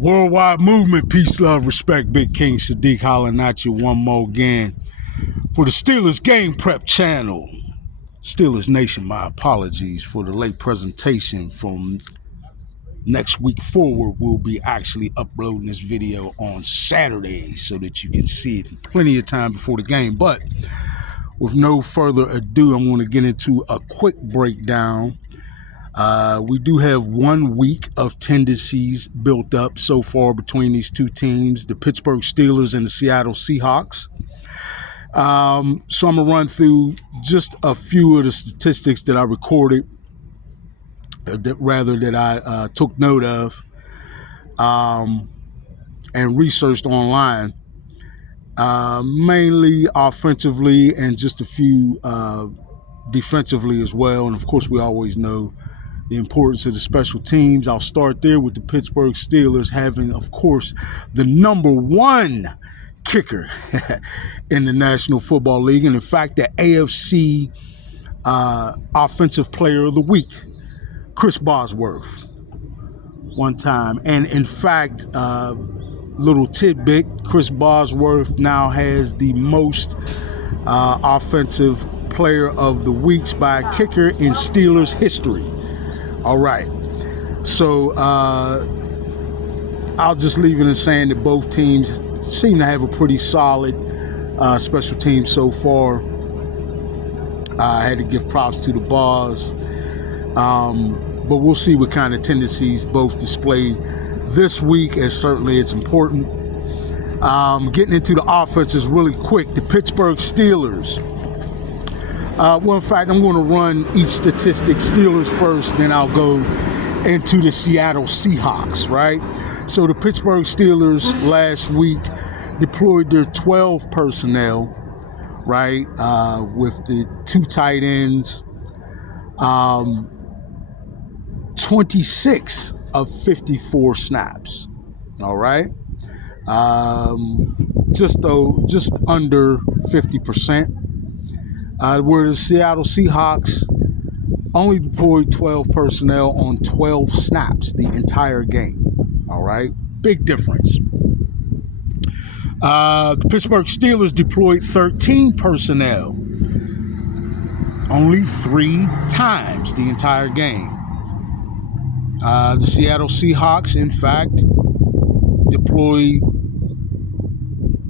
Worldwide movement, peace, love, respect. Big King Sadiq hollering at you one more again for the Steelers Game Prep channel. Steelers Nation, my apologies for the late presentation. From next week forward, we'll be actually uploading this video on Saturday so that you can see it in plenty of time before the game. But with no further ado, I'm going to get into a quick breakdown. We do have 1 week of tendencies built up so far between these two teams, the Pittsburgh Steelers and the Seattle Seahawks. So I'm going to run through just a few of the statistics that I recorded, that I took note of and researched online, mainly offensively and just a few defensively as well. And of course, we always know the importance of the special teams. I'll start there with the Pittsburgh Steelers having, of course, the #1 kicker in the National Football League. And in fact, the AFC Offensive Player of the Week, Chris Bosworth, one time. And in fact, little tidbit, Chris Bosworth now has the most Offensive Player of the Weeks by a kicker in Steelers history. All right, so I'll just leave it in saying that both teams seem to have a pretty solid special team so far. I had to give props to the Boss, but we'll see what kind of tendencies both display this week, as certainly it's important. Getting into the offenses really quick, the Pittsburgh Steelers. Well, in fact, I'm going to run each statistic, Steelers first, then I'll go into the Seattle Seahawks, right? So the Pittsburgh Steelers last week deployed their 12 personnel, right, with the 2 tight ends, 26 of 54 snaps, all right? Just under 50%. Where the Seattle Seahawks only deployed 12 personnel on 12 snaps the entire game. All right, big difference. The Pittsburgh Steelers deployed 13 personnel only 3 times the entire game. The Seattle Seahawks, in fact, deployed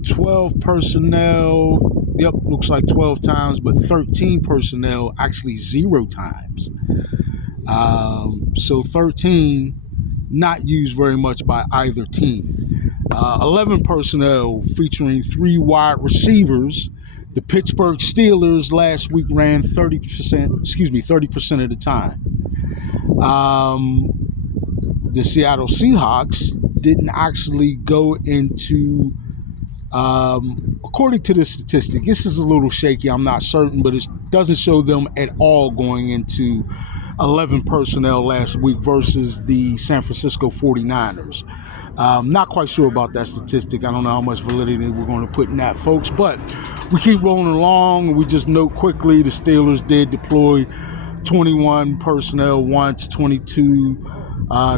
12 personnel. Yep, looks like 12 times, but 13 personnel actually 0 times. So 13 not used very much by either team. 11 personnel featuring 3 wide receivers. The Pittsburgh Steelers last week ran 30% of the time. The Seattle Seahawks didn't actually go into, according to the statistic, this is a little shaky, I'm not certain, but it doesn't show them at all going into 11 personnel last week versus the San Francisco 49ers. Not quite sure about that statistic. I don't know how much validity we're going to put in that, folks, but we keep rolling along, and we just note quickly the Steelers did deploy 21 personnel once, 22.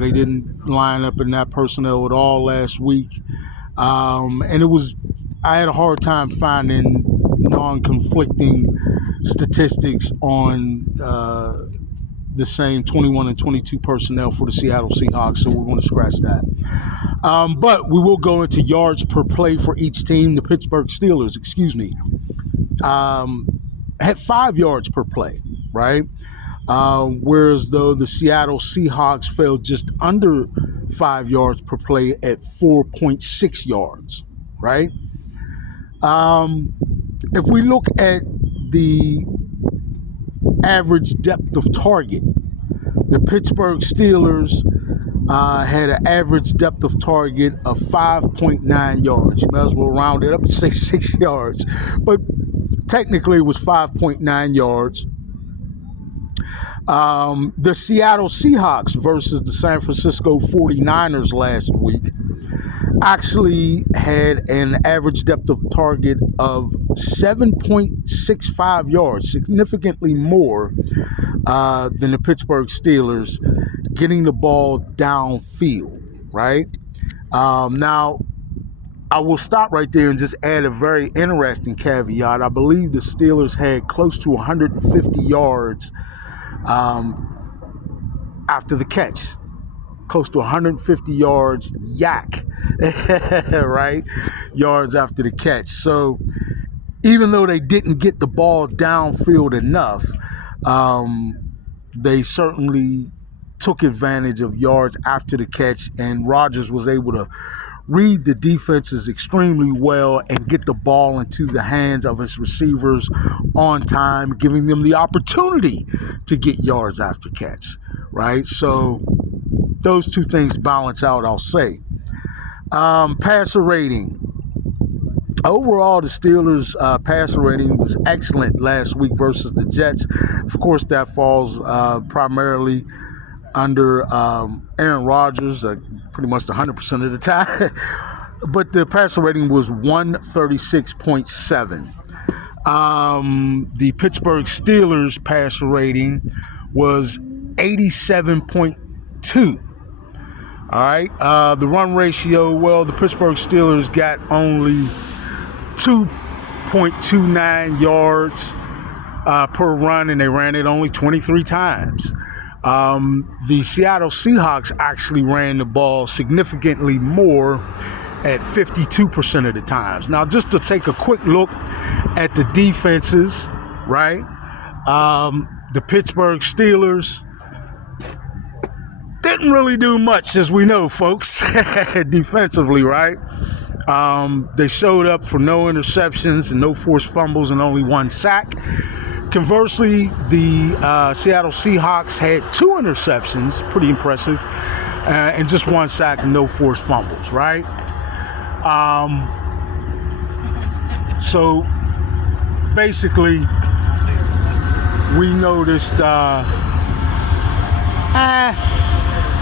They didn't line up in that personnel at all last week. And I had a hard time finding non-conflicting statistics on the same 21 and 22 personnel for the Seattle Seahawks, so we're going to scratch that. But we will go into yards per play for each team. The Pittsburgh Steelers, had 5 yards per play, right? Whereas though the Seattle Seahawks fell just under 5 yards per play at 4.6 yards, right? If we look at the average depth of target, the Pittsburgh Steelers had an average depth of target of 5.9 yards. You may as well round it up and say 6 yards, but technically it was 5.9 yards. The Seattle Seahawks versus the San Francisco 49ers last week actually had an average depth of target of 7.65 yards, significantly more than the Pittsburgh Steelers getting the ball downfield, right? Now, I will stop right there and just add a very interesting caveat. I believe the Steelers had close to 150 yards after the catch. Close to 150 yards, right? Yards after the catch. So even though they didn't get the ball downfield enough, they certainly took advantage of yards after the catch, and Rodgers was able to read the defenses extremely well and get the ball into the hands of his receivers on time, giving them the opportunity to get yards after catch, right? So those two things balance out, I'll say. Passer rating. Overall, the Steelers' passer rating was excellent last week versus the Jets. Of course, that falls primarily under Aaron Rodgers, pretty much 100% of the time. But the passer rating was 136.7. The Pittsburgh Steelers' passer rating was 87.2. All right. The run ratio, well, the Pittsburgh Steelers got only 2.29 yards per run, and they ran it only 23 times. The Seattle Seahawks actually ran the ball significantly more at 52% of the times. Now, just to take a quick look at the defenses, right? The Pittsburgh Steelers didn't really do much, as we know, folks, defensively, right? They showed up for no interceptions and no forced fumbles and only one sack. Conversely, the Seattle Seahawks had 2 interceptions, pretty impressive, and just 1 sack and no forced fumbles, right? So basically, we noticed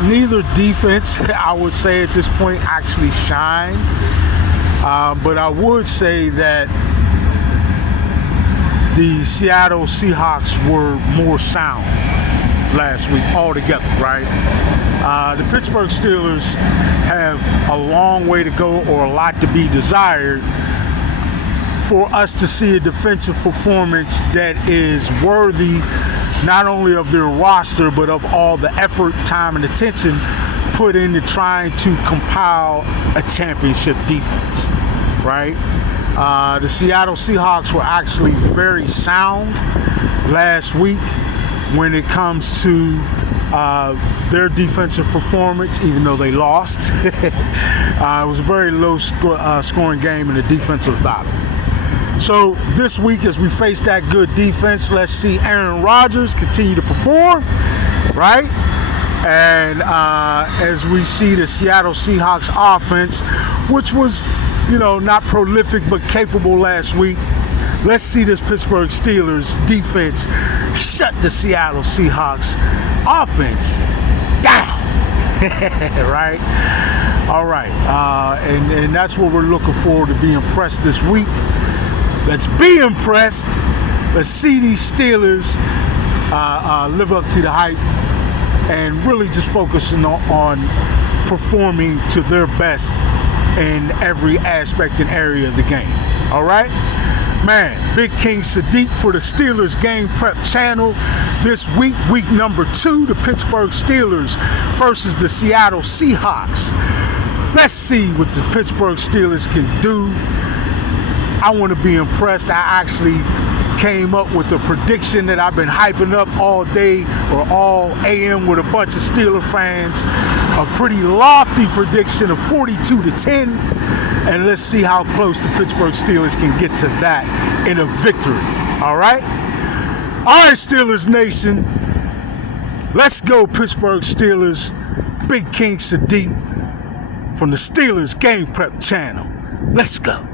neither defense, I would say at this point, actually shined. But I would say that the Seattle Seahawks were more sound last week altogether, right? The Pittsburgh Steelers have a long way to go, or a lot to be desired, for us to see a defensive performance that is worthy not only of their roster, but of all the effort, time, and attention put into trying to compile a championship defense, right? The Seattle Seahawks were actually very sound last week when it comes to their defensive performance, even though they lost. It was a very low scoring game in a defensive battle. So this week, as we face that good defense, let's see Aaron Rodgers continue to perform, right? And as we see the Seattle Seahawks offense, which was, not prolific but capable last week, let's see this Pittsburgh Steelers defense shut the Seattle Seahawks offense down. Right? All right. And that's what we're looking forward to be impressed this week. Let's be impressed. Let's see these Steelers live up to the hype and really just focusing on performing to their best in every aspect and area of the game. All right? Man, Big King Sadiq for the Steelers Game Prep channel. This week, week number 2, the Pittsburgh Steelers versus the Seattle Seahawks. Let's see what the Pittsburgh Steelers can do. I want to be impressed. I actually came up with a prediction that I've been hyping up all day or all AM with a bunch of Steeler fans. A pretty lofty prediction of 42-10. And let's see how close the Pittsburgh Steelers can get to that in a victory. All right? All right, Steelers Nation. Let's go, Pittsburgh Steelers. Big King Sadiq from the Steelers Game Prep channel. Let's go.